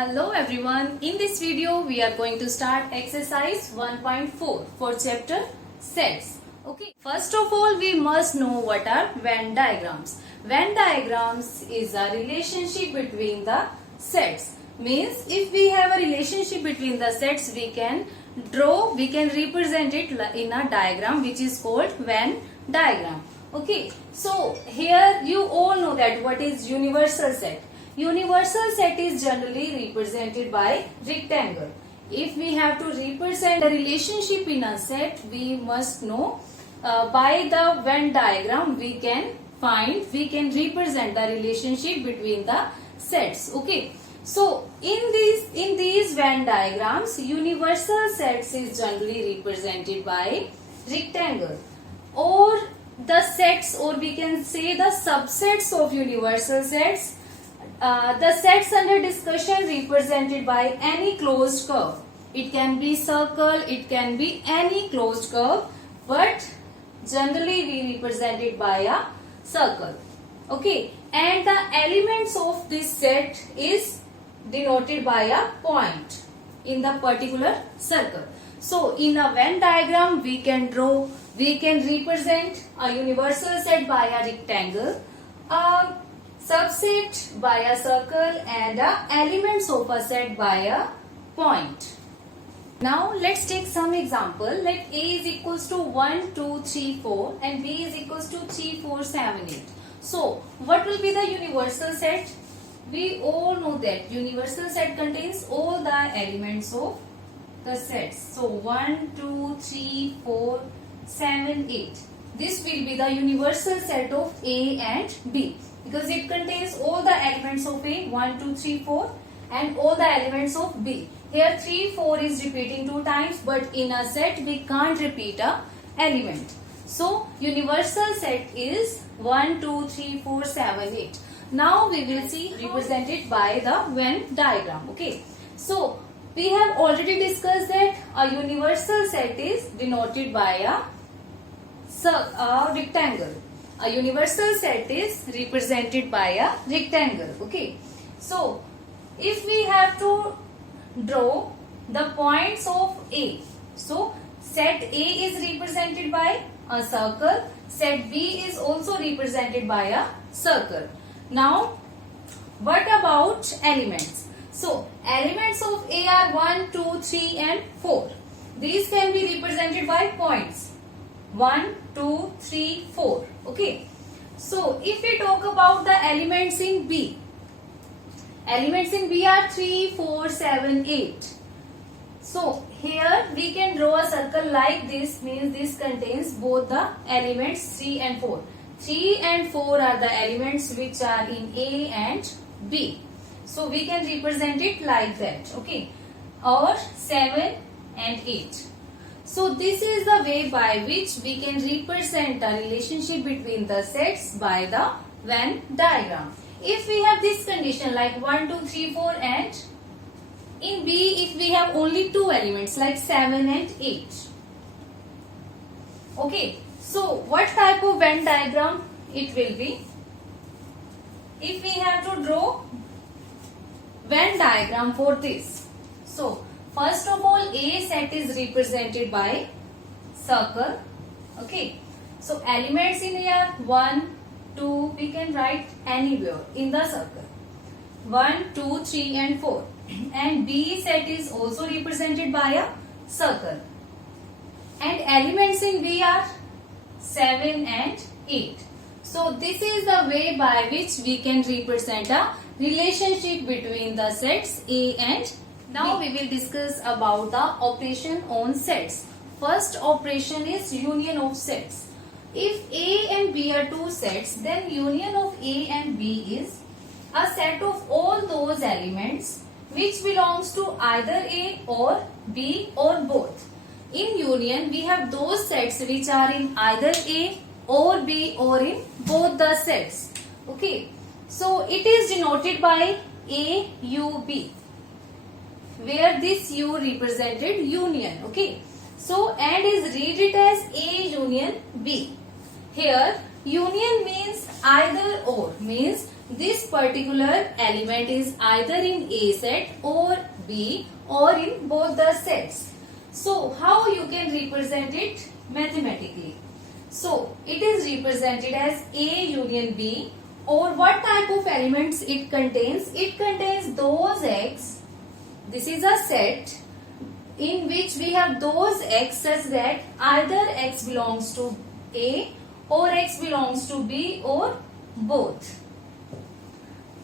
Hello everyone. In this video we are going to start exercise 1.4 for chapter sets. Okay. First of all we must know what are Venn diagrams. Venn diagrams is a relationship between the sets. Means if we have a relationship between the sets we can represent it in a diagram which is called Venn diagram. Okay. So here you all know that what is universal set. Universal set is generally represented by rectangle. If we have to represent a relationship in a set, we must know by the Venn diagram we can represent the relationship between the sets. Okay. So in these Venn diagrams, universal sets is generally represented by rectangle, or the sets, or we can say the subsets of universal sets. The sets under discussion represented by any closed curve. It can be circle, it can be any closed curve, but generally we represent it by a circle. Okay, and the elements of this set is denoted by a point in the particular circle. So in a Venn diagram we can represent a universal set by a rectangle, subset by a circle, and elements of a set by a point. Now let's take some example, like A is equals to 1, 2, 3, 4 and B is equals to 3, 4, 7, 8. So what will be the universal set? We all know that universal set contains all the elements of the sets. So 1, 2, 3, 4, 7, 8. This will be the universal set of A and B, because it contains all the elements of A, 1, 2, 3, 4 and all the elements of B. Here 3, 4 is repeating 2 times, but in a set we can't repeat a element. So universal set is 1, 2, 3, 4, 7, 8. Now we will see represented by the Venn diagram. Okay. So we have already discussed that a universal set is denoted by a rectangle. A universal set is represented by a rectangle. Okay. So if we have to draw the points of A, so set A is represented by a circle, set B is also represented by a circle. Now what about elements? So elements of A are 1, 2, 3 and 4. These can be represented by points 1, 2, 3, 4. Okay. So if we talk about the elements in B, elements in B are 3, 4, 7, 8. So here we can draw a circle like this, means this contains both the elements 3 and 4. 3 and 4 are the elements which are in A and B. So we can represent it like that. Okay. Or 7 and 8. So this is the way by which we can represent the relationship between the sets by the Venn diagram. If we have this condition like 1, 2, 3, 4 and in B if we have only 2 elements like 7 and 8. Okay. So what type of Venn diagram it will be? If we have to draw Venn diagram for this. So first of all, A set is represented by circle. Okay. So elements in here 1, 2, we can write anywhere in the circle. 1, 2, 3 and 4. And B set is also represented by a circle. And elements in B are 7 and 8. So this is the way by which we can represent a relationship between the sets A and B. Now we will discuss about the operation on sets. First operation is union of sets. If A and B are 2 sets, then union of A and B is a set of all those elements which belongs to either A or B or both. In union we have those sets which are in either A or B or in both the sets. Okay. So it is denoted by A, U, B, where this U represented union. Okay. So and is read it as A union B. Here union means either or, means this particular element is either in A set or B or in both the sets. So how you can represent it mathematically? So it is represented as A union B, or what type of elements it contains? It contains those X. This is a set in which we have those X such that either X belongs to A or X belongs to B or both.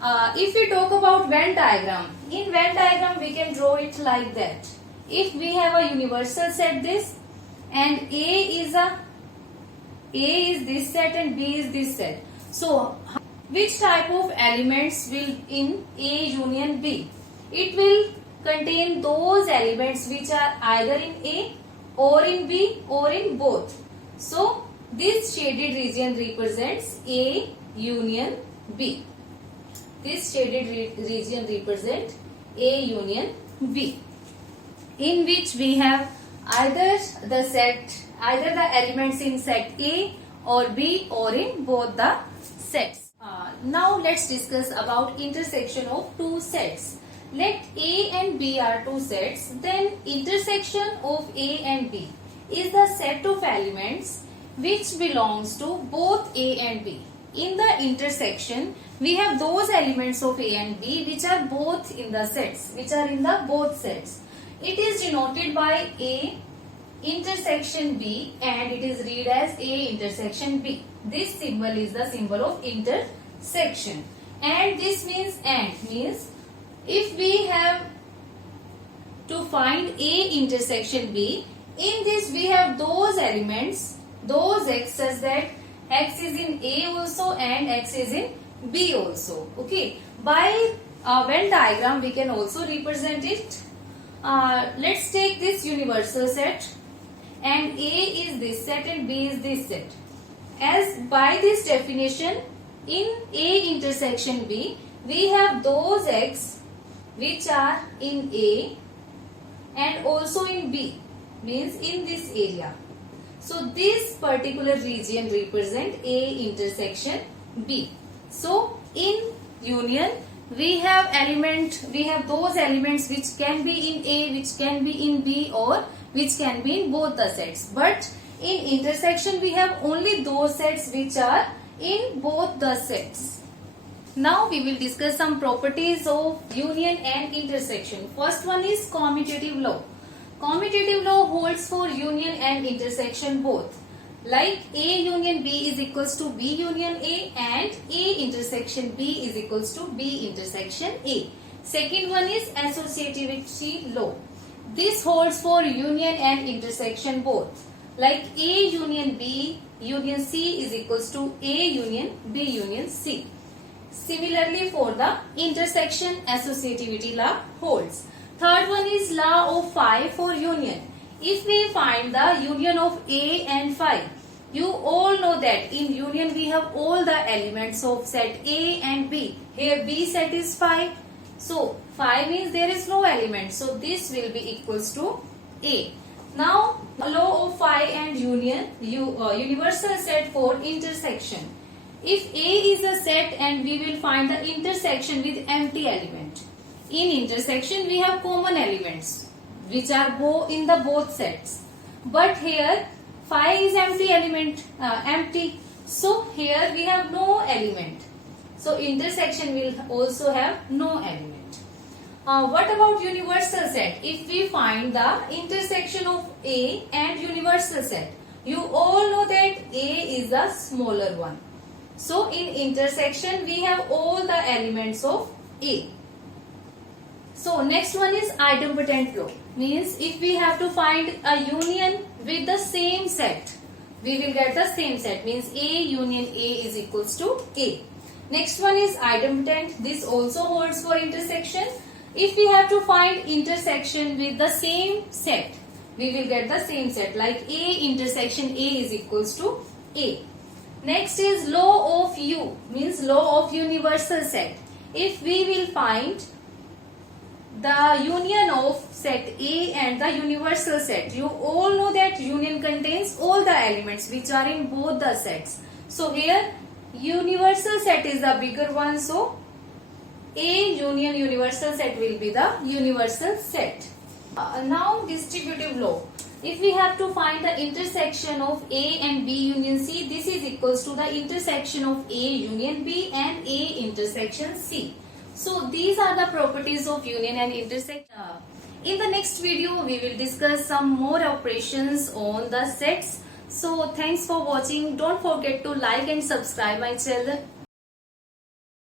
If we talk about Venn diagram, in Venn diagram we can draw it like that. If we have a universal set this, and A is this set and B is this set. So which type of elements will in A union B? It will contain those elements which are either in A or in B or in both. So this shaded region represents A union B. This shaded region represents A union B, in which we have either the elements in set A or B or in both the sets. Now let's discuss about intersection of two sets. Let A and B are two sets, then intersection of A and B is the set of elements which belongs to both A and B. In the intersection, we have those elements of A and B which are both in the sets, which are in the both sets. It is denoted by A intersection B and it is read as A intersection B. This symbol is the symbol of intersection, and this means means if we have to find A intersection B, in this we have those elements, those X such that X is in A also and X is in B also. Okay. By Venn diagram we can also represent it. Let's take this universal set, and A is this set and B is this set. As by this definition, in A intersection B, we have those X which are in A and also in B, means in this area. So this particular region represent A intersection B. So in union we have those elements which can be in A, which can be in B, or which can be in both the sets. But in intersection we have only those sets which are in both the sets. Now we will discuss some properties of union and intersection. First one is commutative law. Commutative law holds for union and intersection both. Like A union B is equals to B union A, and A intersection B is equals to B intersection A. Second one is associativity law. This holds for union and intersection both. Like A union B union C is equals to A union B union C. Similarly, for the intersection, associativity law holds. Third one is law of phi for union. If we find the union of A and phi, you all know that in union we have all the elements of set A and B. Here B set is phi. So phi means there is no element. So this will be equals to A. Now law of phi and union, universal set for intersection. If A is a set and we will find the intersection with empty element. In intersection we have common elements which are in the both sets. But here phi is empty. So here we have no element. So intersection will also have no element. What about universal set? If we find the intersection of A and universal set, you all know that A is the smaller one. So in intersection we have all the elements of A. So next one is idempotent law. Means if we have to find a union with the same set, we will get the same set. Means A union A is equals to A. Next one is idempotent. This also holds for intersection. If we have to find intersection with the same set, we will get the same set. Like A intersection A is equals to A. Next is law of U, means law of universal set. If we will find the union of set A and the universal set, you all know that union contains all the elements which are in both the sets. So here universal set is the bigger one, so A union universal set will be the universal set. Now distributive law. If we have to find the intersection of A and B union C, this is equals to the intersection of A union B and A intersection C. So these are the properties of union and intersection. In the next video, we will discuss some more operations on the sets. So thanks for watching. Don't forget to like and subscribe my channel.